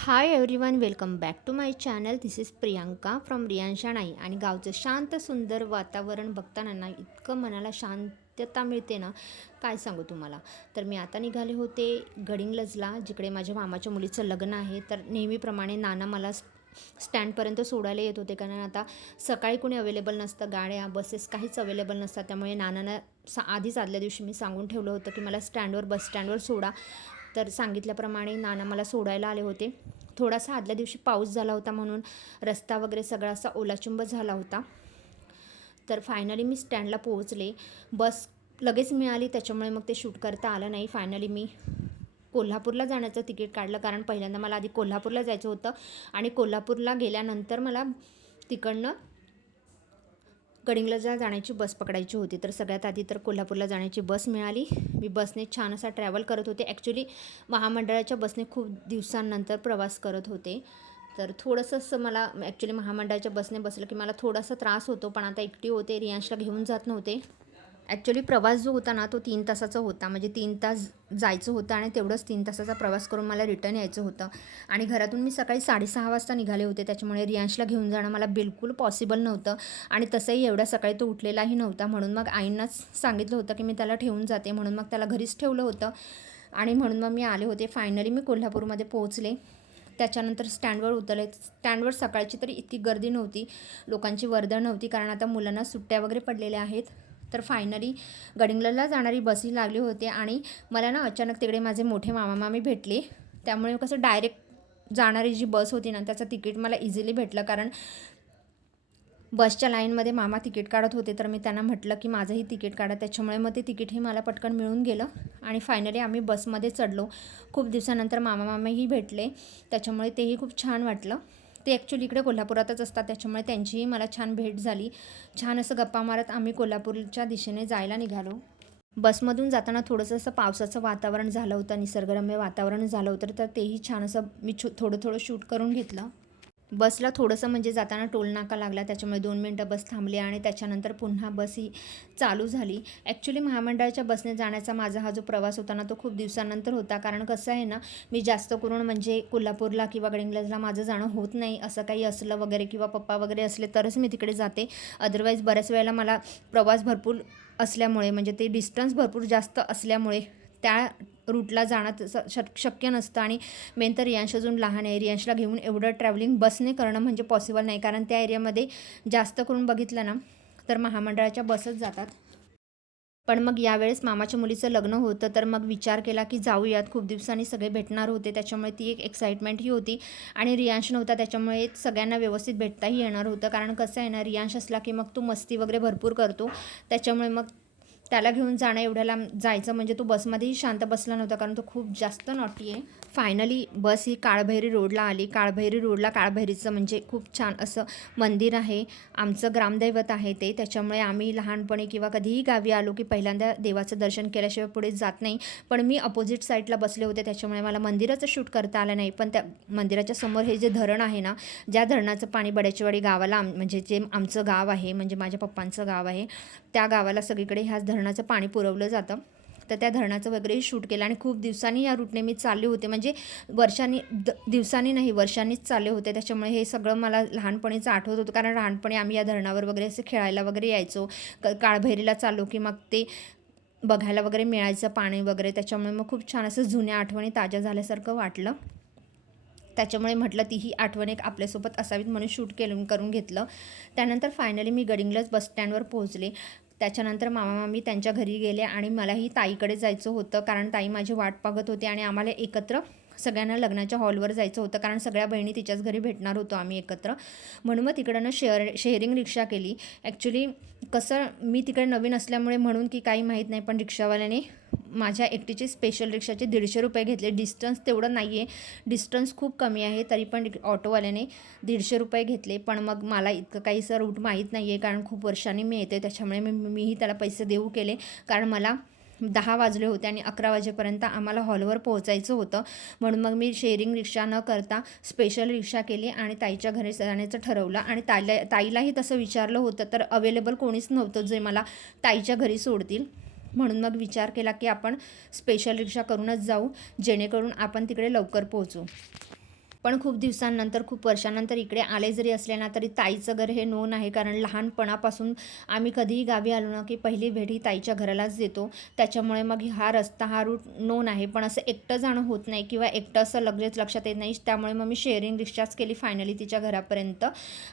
High everyone, welcome back to my channel. This is Priyanka from Riyansha नाई. आणि गावचं शांत सुंदर वातावरण बघताना ना इतकं मनाला शांतता मिळते ना, काय सांगू तुम्हाला. तर मी आता निघाले होते गडिंग्लजला, जिकडे माझ्या मामाच्या मुलीचं लग्न आहे. तर नेहमीप्रमाणे नाना मला स्टँडपर्यंत सोडायला येत होते, कारण आता सकाळी कोणी अवेलेबल नसतं, गाड्या बसेस काहीच अवेलेबल नसतात. त्यामुळे नानांना आधीच आदल्या दिवशी मी सांगून ठेवलं होतं की मला बस स्टँडवर सोडा. तर सांगितल्याप्रमाणे नाना मला सोडायला आले होते. थोडासा आदल्या दिवशी पाऊस झाला होता, म्हणून रस्ता वगैरे सगळा असा ओलाचिंब झाला होता. तर फायनली मी स्टँडला पोहोचले. बस लगेच मिळाली, त्याच्यामुळे मग ते शूट करता आलं नाही. फायनली मी कोल्हापूरला जाण्याचं तिकीट काढलं, कारण पहिल्यांदा मला आधी कोल्हापूरला जायचं होतं आणि कोल्हापूरला गेल्यानंतर मला तिकडनं गडिंग्लजला जाण्याची बस पकडायची होती. तर सगळ्यात आधी तर कोल्हापूरला जाण्याची बस मिळाली. मी बसने छान असा ट्रॅव्हल करत होते. ॲक्च्युली महामंडळाच्या बसने खूप दिवसांनंतर प्रवास करत होते. तर थोडंसं असं मला ॲक्च्युली महामंडळाच्या बसने बसलं की मला थोडासा त्रास होतो, पण आता एकटी होते, रियांशला घेऊन जात नव्हते. ॲक्च्युली प्रवास जो होता ना, तो 3 तासाचा होता. म्हणजे 3 तास जायचं होतं आणि तेवढंच 3 तासाचा प्रवास करून मला रिटर्न यायचं होतं. आणि घरातून मी सकाळी 6:30 वाजता निघाले होते. त्याच्यामुळे रियांशला घेऊन जाणं मला बिलकुल पॉसिबल नव्हतं. आणि तसंही एवढ्या सकाळी तो उठलेलाही नव्हता. म्हणून मग आईंनाच सांगितलं होतं की मी त्याला ठेवून जाते, म्हणून मग त्याला घरीच ठेवलं होतं. आणि म्हणून मग मी आले होते. फायनली मी कोल्हापूरमध्ये पोहोचले. त्याच्यानंतर स्टँडवर उतरले. स्टँडवर सकाळची तरी इतकी गर्दी नव्हती, लोकांची वर्दळ नव्हती, कारण आता मुलांना सुट्ट्या वगैरे पडलेल्या आहेत. तर फायनली गडिंग्लजला जाणारी बसही लागली होती. आणि मला ना अचानक तिकडे माझे मोठे मामा मामी भेटले. त्यामुळे कसं डायरेक्ट जाणारी जी बस होती ना, त्याचं तिकीट मला इझिली भेटलं, कारण बसच्या लाईनमध्ये मामा तिकीट काढत होते. तर मी त्यांना म्हटलं की माझंही तिकीट काढा. त्याच्यामुळे मग ते तिकीटही मला पटकन मिळून गेलं आणि फायनली आम्ही बसमध्ये चढलो. खूप दिवसानंतर मामा मामीही भेटले, त्याच्यामुळे तेही खूप छान वाटलं. ते ॲक्च्युली इकडे कोल्हापुरातच असतात, त्याच्यामुळे त्यांचीही मला छान भेट झाली. छान असं गप्पा मारत आम्ही कोल्हापूरच्या दिशेने जायला निघालो. बसमधून जाताना थोडंसं असं पावसाचं वातावरण झालं होतं, निसर्गरम्य वातावरण झालं होतं. तर तेही छान असं मी थोडं थोडं शूट करून घेतलं. बसला थोडंसं म्हणजे जाताना टोल नाका लागला, त्याच्यामुळे 2 मिनटं बस थांबली आणि त्याच्यानंतर पुन्हा बस ही चालू झाली. ॲक्च्युली महामंडळाच्या बसने जाण्याचा माझा हा जो प्रवास होता ना, तो खूप दिवसानंतर होता. कारण कसं आहे ना, मी जास्त करून म्हणजे कोल्हापूरला किंवा गडिंग्लजला माझं जाणं होत नाही. असं काही असलं वगैरे किंवा पप्पा वगैरे असले तरच मी तिकडे जाते. अदरवाईज बऱ्याच वेळेला मला प्रवास भरपूर असल्यामुळे, म्हणजे ते डिस्टन्स भरपूर जास्त असल्यामुळे त्या रूटला जाणं शक्य नसतं. आणि मेन तर रियांश अजून लहान आहे. रियांशला घेऊन एवढं ट्रॅव्हलिंग बसने करणं म्हणजे पॉसिबल नाही, कारण त्या एरियामध्ये जास्त करून बघितलं ना तर महामंडळाच्या बसच जातात. पण मग यावेळेस मामाच्या मुलीचं लग्न होतं, तर मग विचार केला की जाऊयात. खूप दिवसांनी सगळे भेटणार होते, त्याच्यामुळे ती एक एक्साइटमेंटही होती. आणि रियांश नव्हता, त्याच्यामुळे सगळ्यांना व्यवस्थित भेटताही येणार होतं. कारण कसं आहे ना, रियांश असला की मग तो मस्ती वगैरे भरपूर करतो, त्याच्यामुळे मग त्याला घेऊन जाणं एवढ्या लांब जायचं म्हणजे तो बसमध्येही शांत बसला नव्हता, कारण तो खूप जास्त नॉटी आहे. फायनली बस ही काळभैरी रोडला आली. काळभैरी रोडला काळभैरीचं म्हणजे खूप छान असं मंदिर आहे. आमचं ग्रामदैवत आहे ते, त्याच्यामुळे आम्ही लहानपणी किंवा कधीही गावी आलो की पहिल्यांदा देवाचं दर्शन केल्याशिवाय पुढे जात नाही. पण मी अपोजिट साईडला बसले होते, त्याच्यामुळे मला मंदिराचं शूट करता आलं नाही. पण त्या मंदिराच्या समोर हे जे धरण आहे ना, ज्या धरणाचं पाणी बडेचवाडी गावाला म्हणजे जे आमचं गाव आहे, म्हणजे माझ्या पप्पांचं गाव आहे, त्या गावाला सगळीकडे ह्याच धरणाचं पाणी पुरवलं जातं. तर त्या धरणाचं वगैरेही शूट केलं. आणि खूप दिवसांनी या रूटने मी चालले होते, म्हणजे दिवसांनी नाही, वर्षांनीच चालले होते. त्याच्यामुळे हे सगळं मला लहानपणीचं आठवत होतं, कारण लहानपणी आम्ही या धरणावर वगैरे असे खेळायला वगैरे यायचो. काळभैरीला चाललो की मग ते बघायला वगैरे मिळायचं पाणी वगैरे. त्याच्यामुळे मग खूप छान असं जुन्या आठवणी ताज्या झाल्यासारखं वाटलं. त्याच्यामुळे म्हटलं तीही आठवण एक आपल्यासोबत असावीत, म्हणून शूट करून घेतलं. त्यानंतर फायनली मी गडिंग्लज बस स्टँडवर पोहोचले. त्याच्यानंतर मामा मामी त्यांच्या घरी गेले आणि मलाही ताईकडे जायचं होतं, कारण ताई माझी वाट पाहत होती आणि आम्हाला एकत्र सगळ्यांना लग्नाच्या हॉलवर जायचं होतं, कारण सगळ्या बहिणी तिच्याच घरी भेटणार होतो आम्ही एकत्र. म्हणून मग तिकडनं शेअरिंग रिक्षा केली. ॲक्च्युली कसं, मी तिकडे नवीन असल्यामुळे म्हणून की काही माहीत नाही, पण रिक्षावाल्याने माझ्या एकटीचे स्पेशल रिक्षाचे 150 रुपये घेतले. डिस्टन्स तेवढं नाही आहे, डिस्टन्स खूप कमी आहे, तरी पण ऑटोवाल्याने 150 रुपये घेतले. पण मग मला इतकं काही सर रूट माहीत नाही आहे, कारण खूप वर्षांनी मी येते, त्याच्यामुळे मीही त्याला पैसे देऊ केले. कारण मला 10 वाजले होते आणि 11 वाजेपर्यंत आम्हाला हॉलवर पोहोचायचं होतं. म्हणून मग मी शेअरिंग रिक्षा न करता स्पेशल रिक्षा केली आणि ताईच्या घरी जाण्याचं ठरवलं. आणि ताईलाही तसं विचारलं होतं, तर अवेलेबल कोणीच नव्हतं जे मला ताईच्या घरी सोडतील. म्हणून मग विचार केला की आपण स्पेशल रिक्षा करूनच जाऊ, जेणेकरून आपण तिकडे लवकर पोहोचू. पण खूप दिवसांनंतर, खूप वर्षांनंतर इकडे आले जरी असले ना, तरी ताईचं घर हे नोन आहे. कारण लहानपणापासून आम्ही कधीही गावी आलो ना, की पहिली भेट ही ताईच्या घरालाच देतो. त्याच्यामुळे मग हा रस्ता, हा रूट नोन आहे. पण असं एकटं जाणं होत नाही किंवा एकटं असं लगेच लक्षात येत नाही. त्यामुळे मग मी शेअरिंग रिक्षाच केली फायनली तिच्या घरापर्यंत.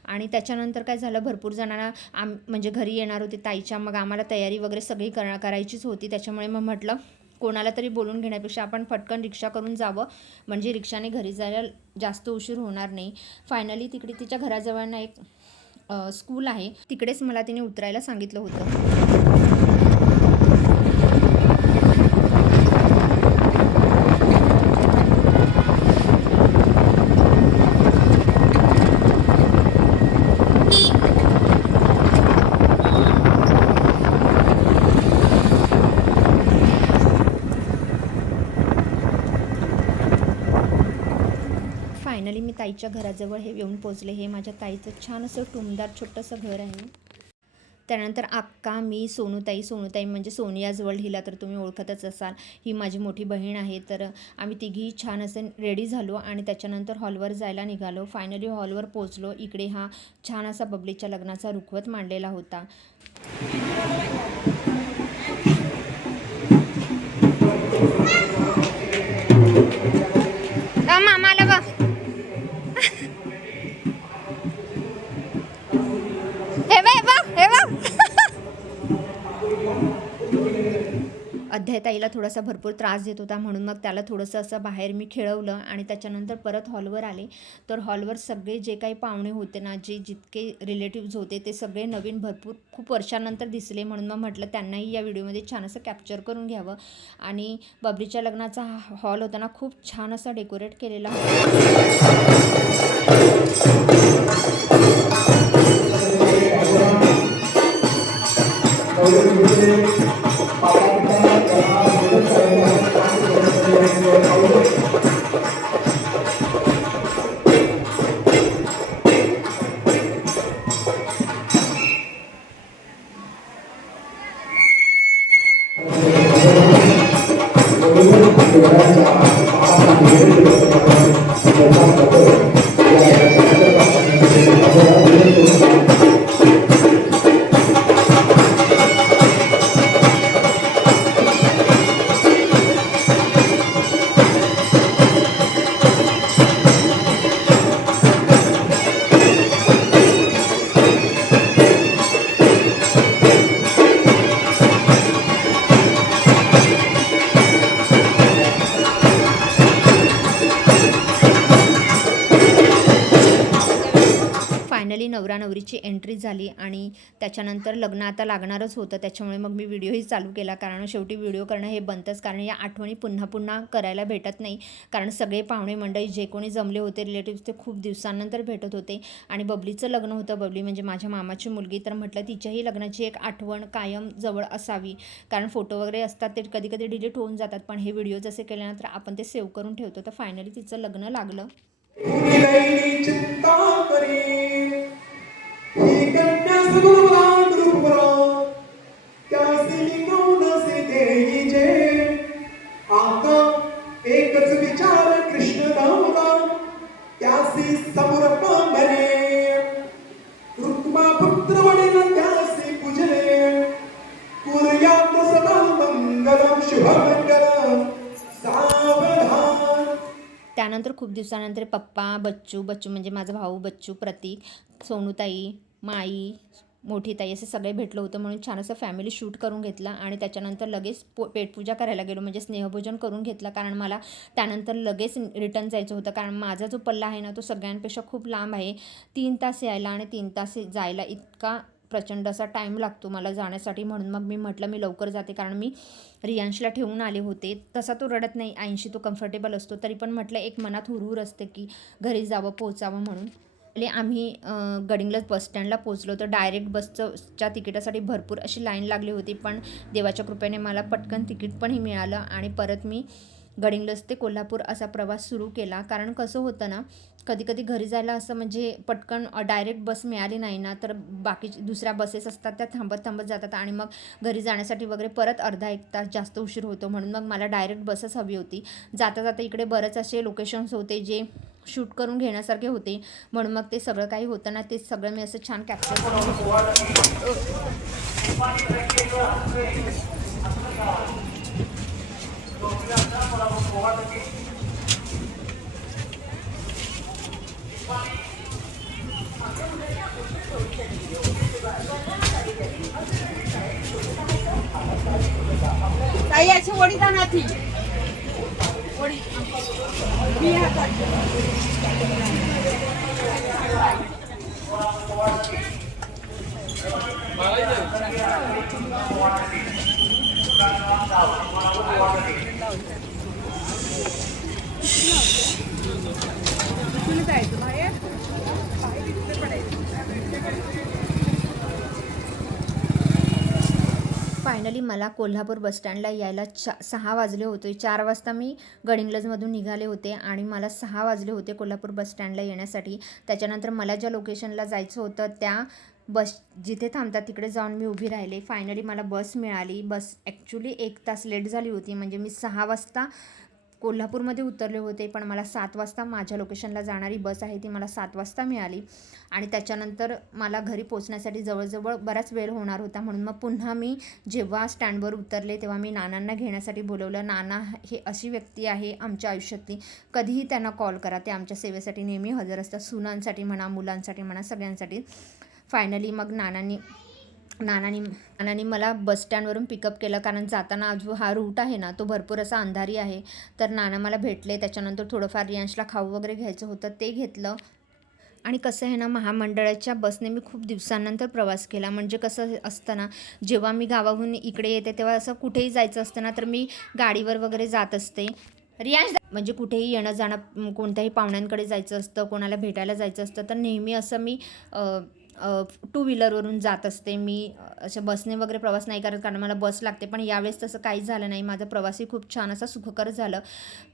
आणि त्याच्यानंतर काय झालं, भरपूर जणांना म्हणजे घरी येणार होते ताईच्या. मग आम्हाला तयारी वगैरे सगळी करायचीच होती. त्याच्यामुळे मग म्हटलं कोणाला तरी बोलून घेण्यापेक्षा आपण पटकन रिक्षा करून जावं, म्हणजे रिक्षाने घरी जायला जास्त उशीर होणार नाही. फायनली तिकडे तिच्या घराजवळ ना एक स्कूल आहे, तिकडेच मला तिने उतरायला सांगितलं होतं. फायनली मी ताईच्या घराजवळ हे येऊन पोचले. हे माझ्या ताईचं छान असं टुमदार छोटंसं घर आहे. त्यानंतर अक्का, मी, सोनूताई म्हणजे सोनियाजवळ, हिला तर तुम्ही ओळखतच असाल, ही माझी मोठी बहीण आहे. तर आम्ही तिघी छान असे रेडी झालो आणि त्याच्यानंतर हॉलवर जायला निघालो. फायनली हॉलवर पोचलो. इकडे हा छान असा बबलीच्या लग्नाचा रुखवत मांडलेला होता. मामाला बघ. हे बघ. अध्याय थोडासा भरपूर त्रास देत होता, म्हणून मग त्याला थोडंसं असं बाहेर मी खेळवलं आणि त्याच्यानंतर परत हॉलवर आले. तर हॉलवर सगळे जे काही पाहुणे होते ना, जितके रिलेटिव्ज होते ते सगळे नवीन भरपूर खूप वर्षांनंतर दिसले. म्हणून मग म्हटलं त्यांनाही या व्हिडिओमध्ये छान असं कॅप्चर करून घ्यावं. आणि बबलीच्या लग्नाचा हॉल होता ना, खूप छान असा डेकोरेट केलेला होता. फायनली नवरा नवरीची एंट्री झाली आणि त्याच्यानंतर लग्न आता लागणारच होतं. त्याच्यामुळे मग मी व्हिडिओही चालू केला, कारण शेवटी व्हिडिओ करणं हे बनतंच. कारण या आठवणी पुन्हा पुन्हा करायला भेटत नाही. कारण सगळे पाहुणे मंडळी जे कोणी जमले होते रिलेटिव्स, ते खूप दिवसांनंतर भेटत होते. आणि बबलीचं लग्न होतं. बबली म्हणजे माझ्या मामाची मुलगी. तर म्हटलं तिच्याही लग्नाची एक आठवण कायम जवळ असावी. कारण फोटो वगैरे असतात ते कधी कधी डिलीट होऊन जातात, पण हे व्हिडिओ जसे केल्यानंतर आपण ते सेव्ह करून ठेवतो. तर फायनली तिचं लग्न लागलं. चिंता करी ही कन्या सुगुण रूपरा त्यासी लिंगून से देई जे आता एकच विचार कृष्ण नामका त्यासी समर्पा बने रुक्मा पुत्र वडिल त्यासी पूजले कुर्यात सदा मंगलम शुभमंगलम सावधान. त्यानंतर खूप दिवसानंतर पप्पा, बच्चू म्हणजे माझा भाऊ बच्चू, प्रतीक, सोनूताई, माई, मोठी ताई असे सगळे भेटलं होतं. म्हणून छान असं फॅमिली शूट करून घेतला आणि त्याच्यानंतर लगेच पेटपूजा करायला गेलो, म्हणजे स्नेहभोजन करून घेतलं. कारण मला त्यानंतर लगेच रिटर्न जायचं होतं. कारण माझा जो पल्ला आहे ना, तो सगळ्यांपेक्षा खूप लांब आहे. 3 तास यायला आणि 3 तास जायला इतका प्रचंड असा टाईम लागतो मला जाण्यासाठी. म्हणून मग मी म्हटलं मी लवकर जाते, कारण मी रियांशला ठेवून आले होते. तसा तो रडत नाही, आईंशी तो कम्फर्टेबल असतो. तरी पण म्हटलं एक मनात हुरहुर असते की घरी जावं, पोचावं म्हणून. आम्ही गडिंग्लज बसस्टँडला पोचलो. तर डायरेक्ट बसच्या तिकिटासाठी भरपूर अशी लाईन लागली होती, पण देवाच्या कृपेने मला पटकन तिकीट पण मिळालं आणि परत मी गडिंग्लज ते कोल्हापूर असा प्रवास सुरू केला. कारण कसं होतं ना, कधी कधी घरी जायला असं म्हणजे पटकन डायरेक्ट बस मिळाली नाही ना, तर बाकी दुसऱ्या बसेस असतात त्या थांबत जातात आणि मग घरी जाण्यासाठी वगैरे परत अर्धा एक तास जास्त उशीर होतो. म्हणून मग मला डायरेक्ट बसच हवी होती. जाता जाता इकडे बरेच असे लोकेशन्स होते जे शूट करून घेण्यासारखे होते, म्हणून मग ते सगळं काही होतं ना ते सगळं मी असं छान कॅप्चर करून ताई अशी वडी जाणार ती वडी मी हातात जायचं बाहेर फायनली मला कोल्हापूर बसस्टँडला यायला 6 वाजले होते. 4 वाजता मी गडिंग्लजमधून निघाले होते आणि मला 6 वाजले होते कोल्हापूर बसस्टँडला येण्यासाठी. त्याच्यानंतर मला ज्या लोकेशनला जायचं होतं त्या बस जिथे थांबतात तिकडे जाऊन मी उभी राहिले. फायनली मला बस मिळाली. बस ॲक्च्युली 1 तास लेट झाली होती, म्हणजे मी 6 वाजता कोल्हापूरमध्ये उतरले होते, पण मला 7 वाजता माझ्या लोकेशनला जाणारी बस आहे ती मला 7 वाजता मिळाली. आणि त्याच्यानंतर मला घरी पोचण्यासाठी जवळजवळ बराच वेळ होणार होता, म्हणून मग पुन्हा मी जेव्हा स्टँडवर उतरले तेव्हा मी नानांना घेण्यासाठी बोलवलं. नाना हे अशी व्यक्ती आहे आमच्या आयुष्यातली, कधीही त्यांना कॉल करा, ते आमच्या सेवेसाठी नेहमी हजर असतात, सुनांसाठी म्हणा, मुलांसाठी म्हणा, सगळ्यांसाठी. फायनली मग नानांनी मला बस स्टँडवरून पिकअप केलं, कारण जाताना जो हा रूट आहे ना तो भरपूर असा अंधारी आहे. तर नाना मला भेटले. त्याच्यानंतर थोडंफार रियांशला खाऊ वगैरे घ्यायचं होतं ते घेतलं. आणि कसं आहे ना, महामंडळाच्या बसने मी खूप दिवसांनंतर प्रवास केला. म्हणजे कसं असतं ना, जेव्हा मी गावाहून इकडे येते तेव्हा असं कुठेही जायचं असतं ना तर मी गाडीवर वगैरे जात असते. रियांश म्हणजे कुठेही येणं जाणं, कोणत्याही पाहुण्यांकडे जायचं असतं, कोणाला भेटायला जायचं असतं, तर नेहमी असं मी 2 व्हीलरवरून जात असते. मी असं बसने वगैरे प्रवास नाही करत, कारण मला बस लागते. पण यावेळेस तसं काही झालं नाही. माझा प्रवासही खूप छान असा सुखकर झालं.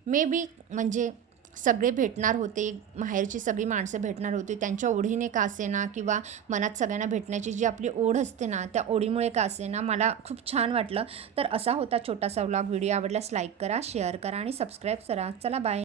मे बी म्हणजे सगळे भेटणार होते, माहेरची सगळी माणसं भेटणार होती, त्यांच्या ओढीने का असेना किंवा मनात सगळ्यांना भेटण्याची जी आपली ओढ असते ना त्या ओढीमुळे का असेना मला खूप छान वाटलं. तर असा होता छोटासा व्लॉग. व्हिडिओ आवडल्यास लाईक करा, शेअर करा आणि सबस्क्राईब करा. चला बाय.